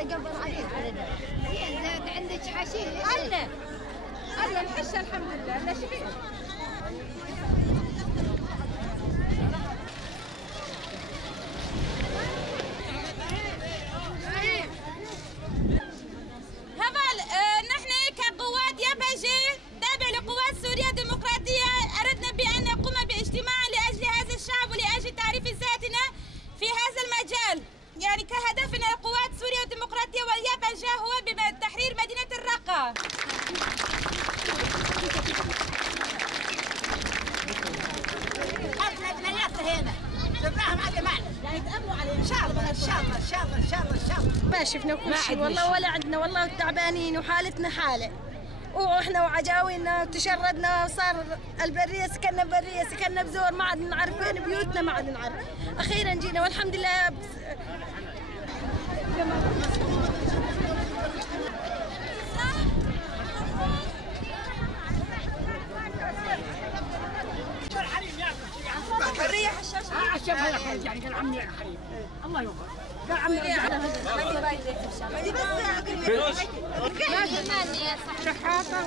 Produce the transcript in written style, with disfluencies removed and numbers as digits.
قبل عليك زين عندك حشيش؟ الله الحشة الحمد لله. لا شبيه نحن كقوات YPG تابع لقوات سوريا الديمقراطية أردنا بأن نقوم باجتماع لأجل هذا الشعب ولأجل تعريف ذاتنا في هذا المجال. يعني كهدفنا قوات سوريا الديمقراطية والYPG هو بتحرير مدينة الرقة. هنا نبراهم على معنا يعني تقبلوا علينا ان شاء الله ان شاء الله ان شاء الله ان شاء الله ان شاء الله. ما شفنا كل شيء والله ولا عندنا والله تعبانين وحالتنا حاله واحنا وعجاوينا وتشردنا وصار البريه سكننا بريه سكننا بزور ما عاد نعرف وين بيوتنا ما عاد نعرف. اخيرا جينا والحمد لله. الريح الشاشة عشبها يا خالد يعني قال عمي يا حريم الله يوفقك قال عمي شحاطة